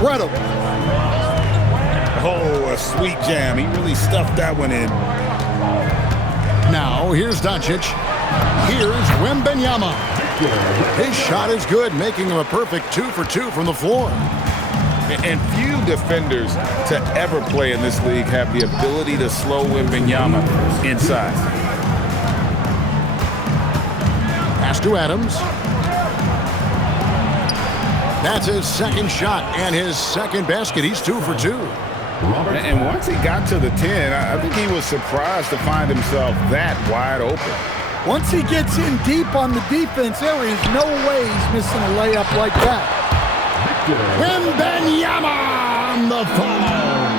incredible. Oh, a sweet jam. He really stuffed that one in. Now, here's Doncic. Here's Wembanyama. His shot is good, making him a perfect 2 for 2 from the floor. And few defenders to ever play in this league have the ability to slow Wembanyama inside. Pass to Adams. That's his second shot and his second basket. He's 2 for 2. And once he got to the 10, I think he was surprised to find himself that wide open. Once he gets in deep on the defense, there is no way he's missing a layup like that. Wembanyama on the foul.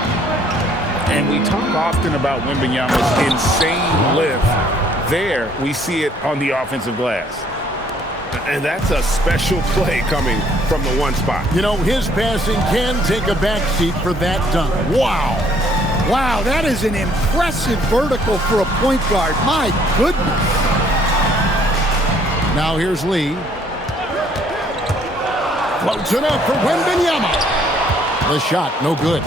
And we talk often about Wembanyama's insane lift. There, we see it on the offensive glass. And that's a special play coming from the one spot. You know, his passing can take a backseat for that dunk. Wow. Wow, that is an impressive vertical for a point guard. My goodness. Now here's Lee. Floats it up for Wembanyama. The shot, no good.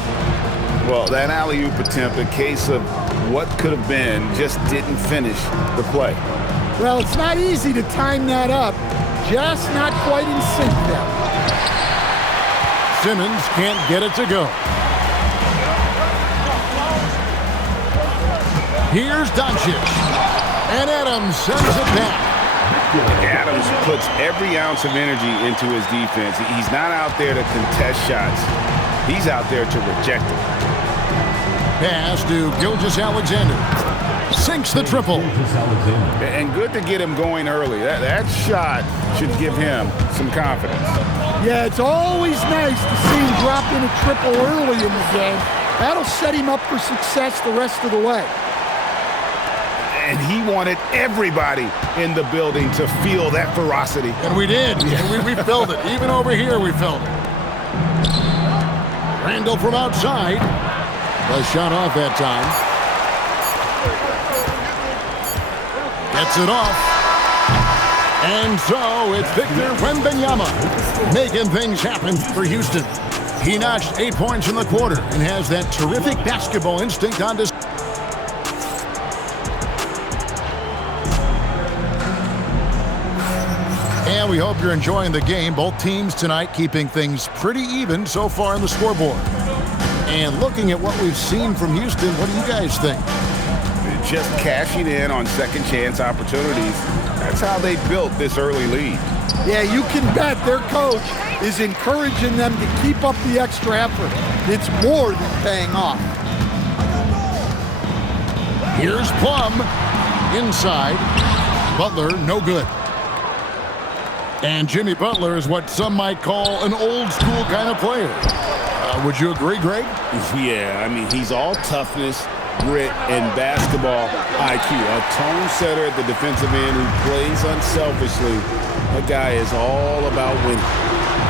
Well, that alley-oop attempt, a case of what could have been, just didn't finish the play. Well, it's not easy to time that up. Just not quite in sync there. Simmons can't get it to go. Here's Doncic. And Adams sends it back. Adams puts every ounce of energy into his defense. He's not out there to contest shots. He's out there to reject them. Pass to Gilgeous-Alexander. Sinks the triple. And good to get him going early. That shot should give him some confidence. Yeah, it's always nice to see him drop in a triple early in the game. That'll set him up for success the rest of the way. And he wanted everybody in the building to feel that ferocity. And we did. And we felt it. Even over here, we felt it. Randall from outside. The shot off that time. Gets it off. And so it's Victor Wembanyama making things happen for Houston. He notched 8 points in the quarter and has that terrific basketball instinct on display. And we hope you're enjoying the game. Both teams tonight keeping things pretty even so far on the scoreboard. And looking at what we've seen from Houston, what do you guys think? Just cashing in on second chance opportunities. That's how they built this early lead. Yeah, you can bet their coach is encouraging them to keep up the extra effort. It's more than paying off. Here's Plum. Inside. Butler, no good. And Jimmy Butler is what some might call an old-school kind of player. Would you agree, Greg? Yeah, I mean, he's all toughness, grit, and basketball IQ. A tone setter at the defensive end who plays unselfishly. That guy is all about winning.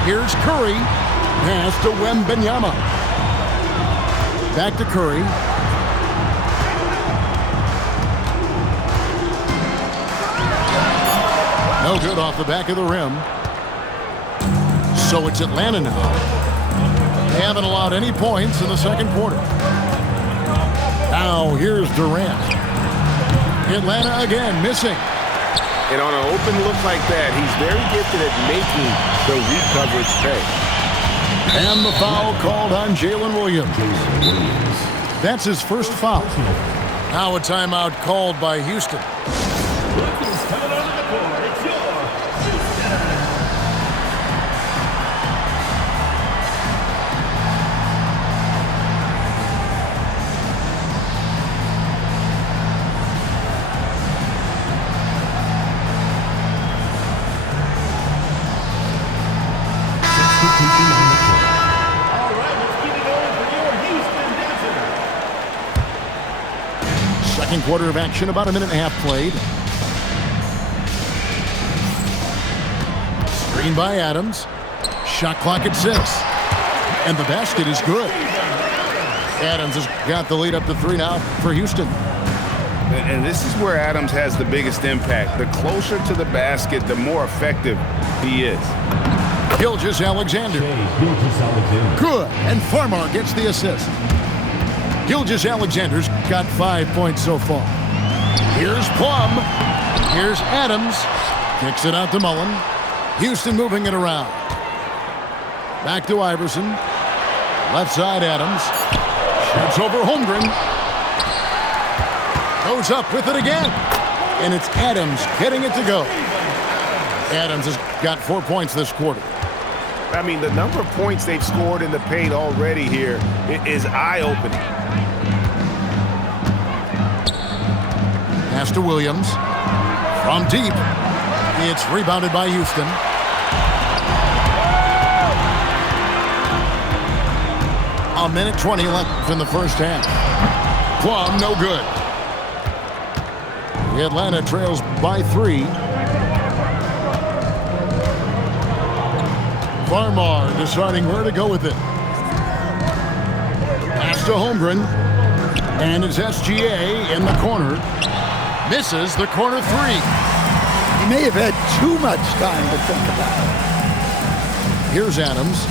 Here's Curry. Pass to Wembanyama. Back to Curry. No good off the back of the rim. So it's Atlanta now. They haven't allowed any points in the second quarter. Now here's Durant. Atlanta again missing. And on an open look like that, he's very gifted at making the weak coverage pay. And the foul called on Jalen Williams. That's his first foul. Now a timeout called by Houston. Second quarter of action, about a minute and a half played. Screen by Adams. Shot clock at 6. And the basket is good. Adams has got the lead up to 3 now for Houston. And this is where Adams has the biggest impact. The closer to the basket, the more effective he is. Gilgeous-Alexander. Good, and Farmar gets the assist. Gilgeous-Alexander's got 5 points so far. Here's Plum. Here's Adams. Kicks it out to Mullen. Houston moving it around. Back to Iverson. Left side, Adams. Shoots over Holmgren. Goes up with it again. And it's Adams getting it to go. Adams has got 4 points this quarter. I mean, the number of points they've scored in the paint already here is eye-opening. Pass to Williams. From deep. It's rebounded by Houston. A minute 20 left in the first half. Plum, no good. The Atlanta trails by 3. Farmar deciding where to go with it. Pass to Holmgren. And it's SGA in the corner. Misses the corner 3. He may have had too much time to think about it. Here's Adams.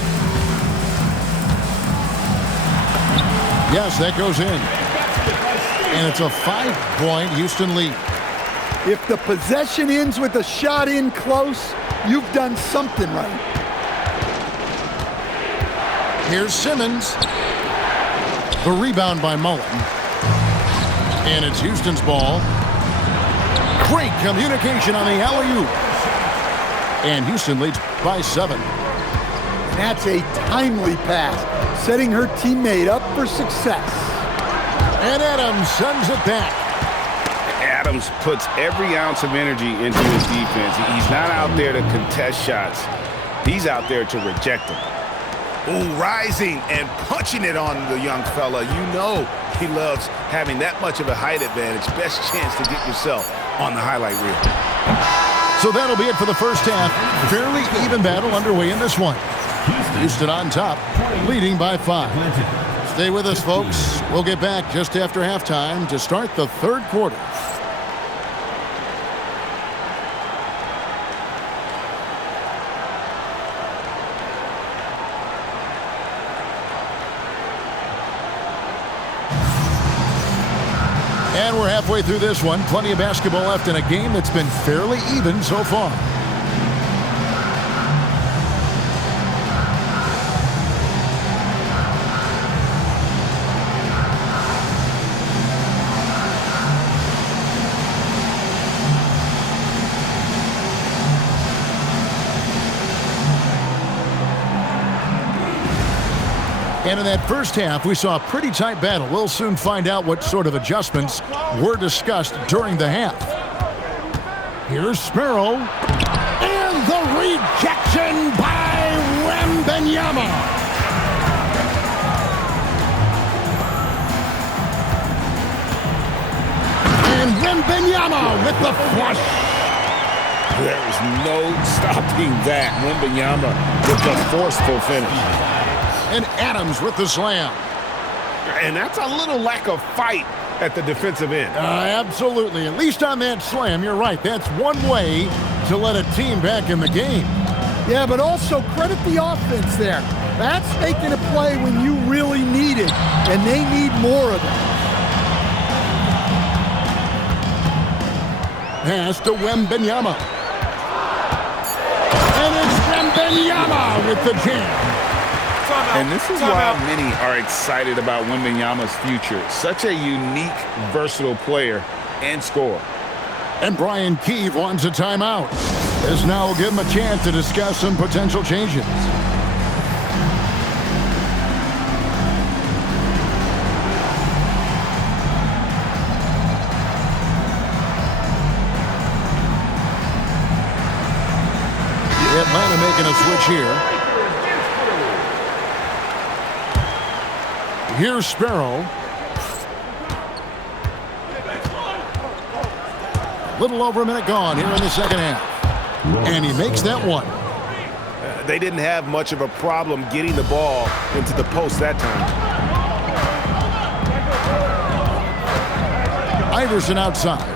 Yes, that goes in. And it's a 5-point Houston lead. If the possession ends with a shot in close, you've done something right. Here's Simmons. The rebound by Mullen. And it's Houston's ball. Great communication on the alley-oop. And Houston leads by 7. That's a timely pass, setting her teammate up for success. And Adams sends it back. Adams puts every ounce of energy into his defense. He's not out there to contest shots. He's out there to reject them. Ooh, rising and punching it on the young fella. You know he loves having that much of a height advantage. Best chance to get yourself on the highlight reel. So that'll be it for the first half. Fairly even battle underway in this one. Houston on top, leading by 5. Stay with us, folks. We'll get back just after halftime to start the third quarter. And we're halfway through this one. Plenty of basketball left in a game that's been fairly even so far. And in that first half, we saw a pretty tight battle. We'll soon find out what sort of adjustments were discussed during the half. Here's Sparrow. And the rejection by Wembanyama. And Wembanyama with the flush. There's no stopping that. Wembanyama with the forceful finish. And Adams with the slam. And that's a little lack of fight at the defensive end. Absolutely. At least on that slam, you're right. That's one way to let a team back in the game. Yeah, but also credit the offense there. That's making a play when you really need it, and they need more of it. Pass to Wembanyama. And it's Wembanyama with the jam. And this is why many are excited about Wembanyama's future. Such a unique, versatile player and scorer. And Brian Keefe wants a timeout. This now will give him a chance to discuss some potential changes. Atlanta making a switch here. Here's Sparrow. Little over a minute gone here in the second half. And he makes that one. They didn't have much of a problem getting the ball into the post that time. Iverson outside.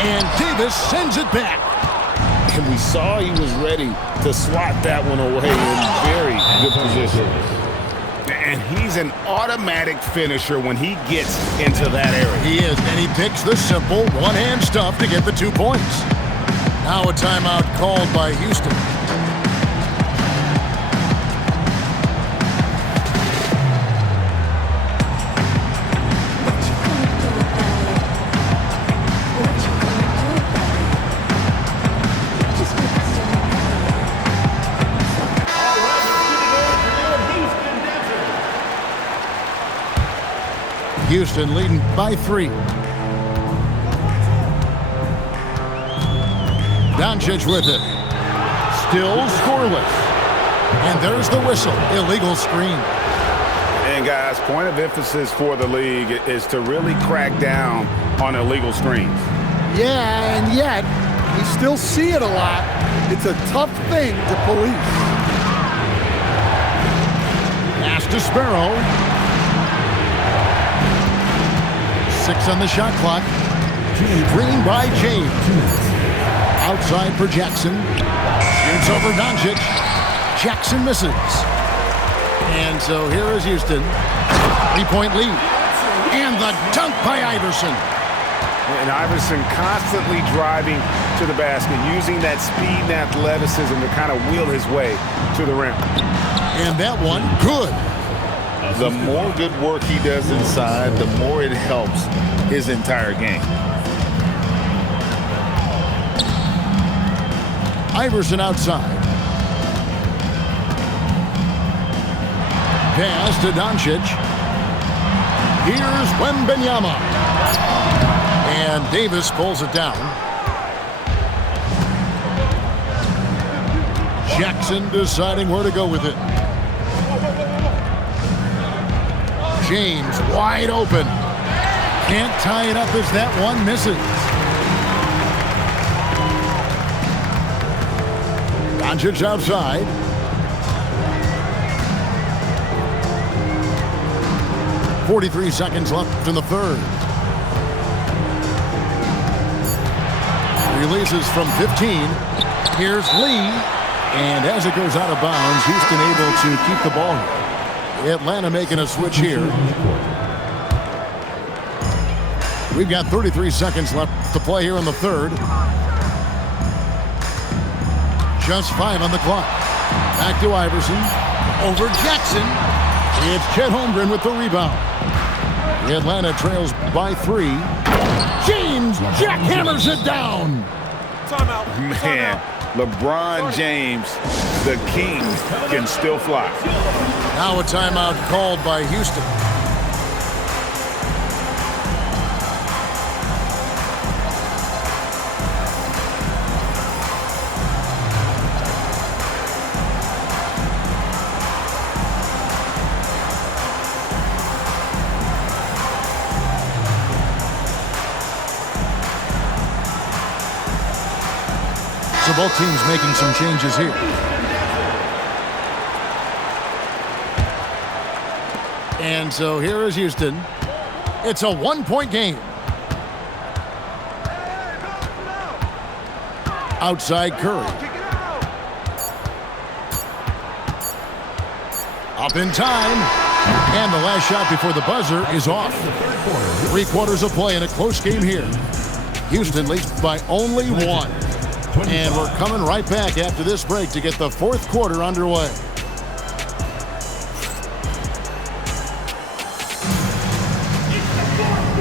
And Davis sends it back. And we saw he was ready to slot that one away in very good position. And he's an automatic finisher when he gets into that area. He is, and he picks the simple one-hand stuff to get the 2 points. Now a timeout called by Houston. Houston leading by 3. Doncic with it. Still scoreless. And there's the whistle. Illegal screen. And guys, point of emphasis for the league is to really crack down on illegal screens. Yeah, and yet we still see it a lot. It's a tough thing to police. Pass to Sparrow. 6 on the shot clock. Screen by James. Outside for Jackson. Shoots over Doncic. Jackson misses. And so here is Houston. 3-point lead. And the dunk by Iverson. And Iverson constantly driving to the basket, using that speed and athleticism to kind of wheel his way to the rim. And that one, good. The more good work he does inside, the more it helps his entire game. Iverson outside. Pass to Doncic. Here's Wembanyama. And Davis pulls it down. Jackson deciding where to go with it. James wide open. Can't tie it up as that one misses. Doncic outside. .43 seconds left in the third. Releases from 15. Here's Lee. And as it goes out of bounds, Houston able to keep the ball. Atlanta making a switch here. We've got 33 seconds left to play here in the third. Just 5 on the clock. Back to Iverson. Over Jackson. It's Chet Holmgren with the rebound. Atlanta trails by 3. James jackhammers it down. Timeout. Man, LeBron James, the king, can still fly. Now a timeout called by Houston. So both teams making some changes here. And so here is Houston. It's a 1-point game. Outside Curry. Up in time. And the last shot before the buzzer is off. 3 quarters of play in a close game here. Houston leads by only 1. And we're coming right back after this break to get the 4th quarter underway.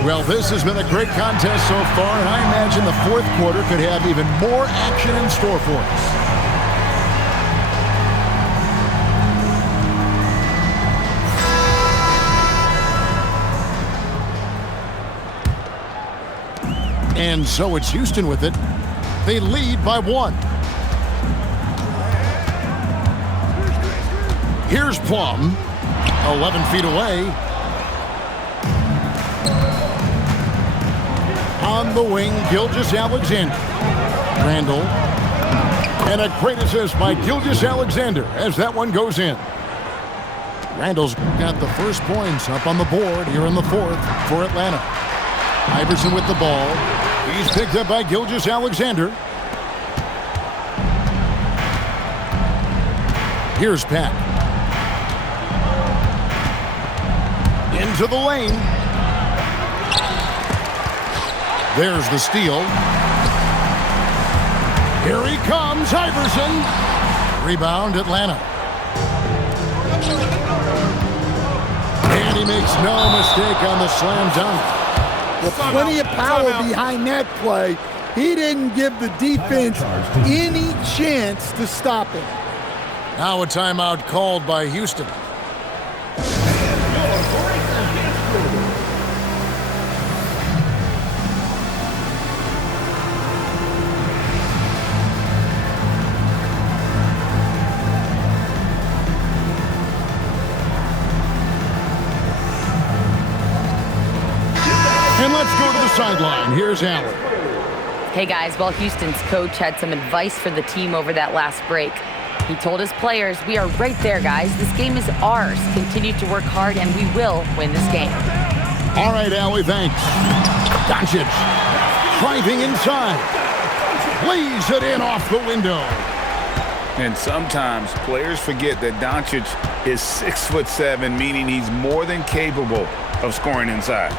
Well, this has been a great contest so far, and I imagine the 4th quarter could have even more action in store for us. And so it's Houston with it. They lead by 1. Here's Plum. 11 feet away. On the wing, Gilgeous-Alexander. Randall. And a great assist by Gilgeous-Alexander as that one goes in. Randall's got the first points up on the board here in the 4th for Atlanta. Iverson with the ball. He's picked up by Gilgeous-Alexander. Here's Peck. Into the lane. There's the steal. Here he comes, Iverson. Rebound, Atlanta. And he makes no mistake on the slam dunk. Well, plenty of power behind that play. He didn't give the defense any chance to stop him. Now a timeout called by Houston. And let's go to the sideline. Here's Allen. Hey guys, well, Houston's coach had some advice for the team over that last break. He told his players, we are right there, guys. This game is ours. Continue to work hard, and we will win this game. All right, Allie, thanks. Doncic driving inside. Lays it in off the window. And sometimes players forget that Doncic is 6'7", meaning he's more than capable of scoring inside.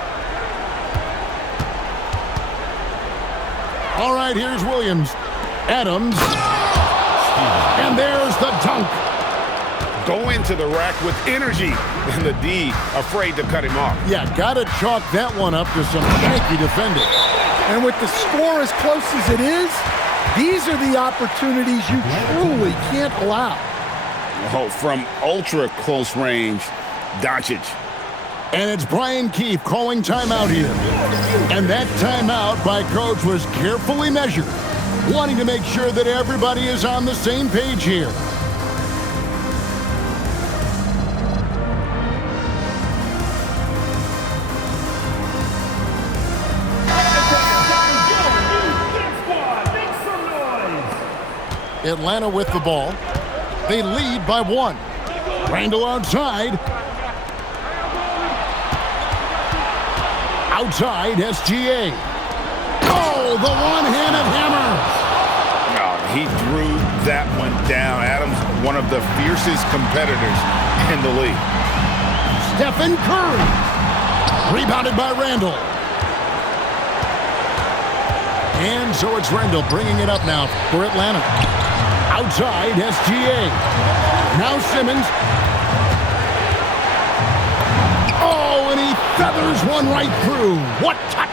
All right, here's Williams. Adams. And there's the dunk. Go into the rack with energy. And the D afraid to cut him off. Yeah, gotta chalk that one up to some shaky defending. And with the score as close as it is, these are the opportunities you truly can't allow. Oh, from ultra close range, Doncic. And it's Brian Keefe calling timeout here. And that timeout by coach was carefully measured, wanting to make sure that everybody is on the same page here. Atlanta with the ball. They lead by 1. Randall outside. Outside, SGA. Oh, the one-handed hammer. Oh, he threw that one down. Adams, one of the fiercest competitors in the league. Stephen Curry. Rebounded by Randall. And so it's Randall bringing it up now for Atlanta. Outside, SGA. Now Simmons. Oh, and he feathers one right through. What touch!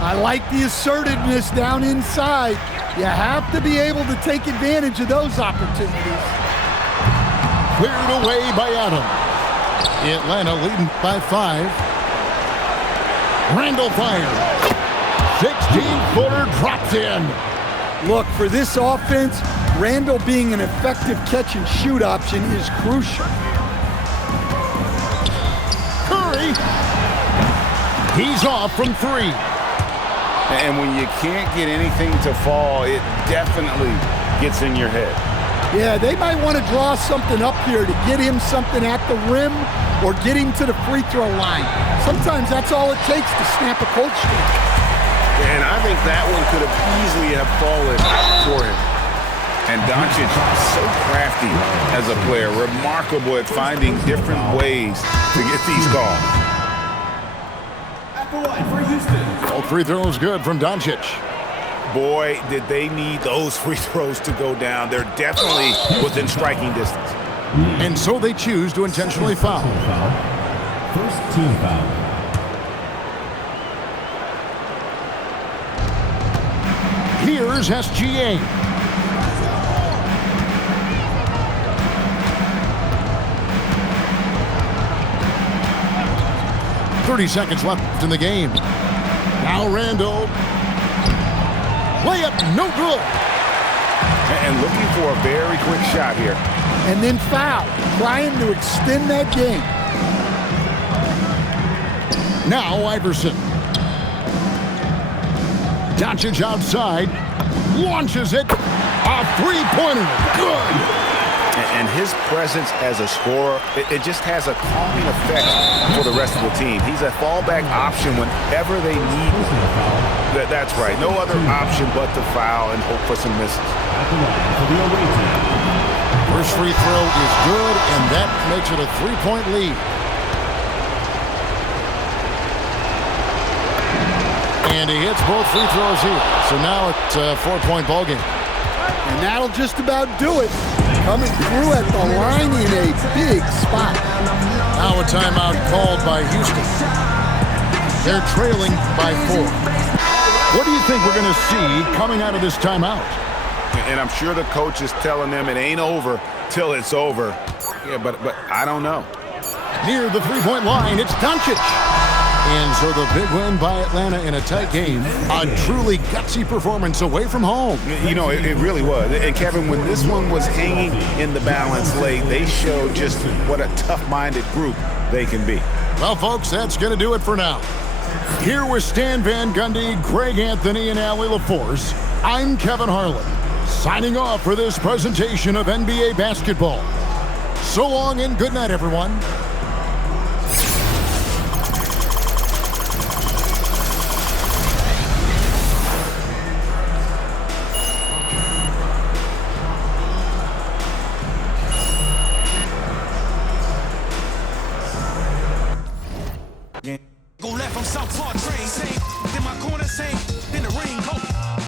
I like the assertiveness down inside. You have to be able to take advantage of those opportunities. Cleared away by Adam. Atlanta leading by 5. Randall fires. 16-footer drops in. Look, for this offense, Randall being an effective catch-and-shoot option is crucial. Curry. He's off from 3. And when you can't get anything to fall, it definitely gets in your head. Yeah, they might want to draw something up here to get him something at the rim or get him to the free throw line. Sometimes that's all it takes to snap a cold streak. And I think that one could have easily have fallen for him. And Doncic, so crafty as a player, remarkable at finding different ways to get these calls. At the line for Houston. All free throws good from Doncic. Boy, did they need those free throws to go down. They're definitely within striking distance. And so they choose to intentionally foul. First team foul. Here's SGA. .30 seconds left in the game. Now Randall. Layup, no good. And looking for a very quick shot here. And then foul, trying to extend that game. Now Iverson. Doncic outside, launches it, a three-pointer, good. And his presence as a scorer, it just has a calming effect for the rest of the team. He's a fallback option whenever they need him. That's right, no other option but to foul and hope for some misses. First First free throw is good, and that makes it a 3-point lead. And he hits both free throws here. So now it's a 4-point ball game. And that'll just about do it. Coming through at the line in a big spot. Now a timeout called by Houston. They're trailing by 4. What do you think we're going to see coming out of this timeout? And I'm sure the coach is telling them it ain't over till it's over. Yeah, but I don't know. Near the 3-point line, it's Doncic. And so the big win by Atlanta in a tight game. A truly gutsy performance away from home. You know, it really was. And Kevin, when this one was hanging in the balance late, they showed just what a tough-minded group they can be. Well, folks, that's going to do it for now. Here with Stan Van Gundy, Greg Anthony, and Allie LaForce, I'm Kevin Harlan, signing off for this presentation of NBA basketball. So long and good night, everyone. Go left from South Park,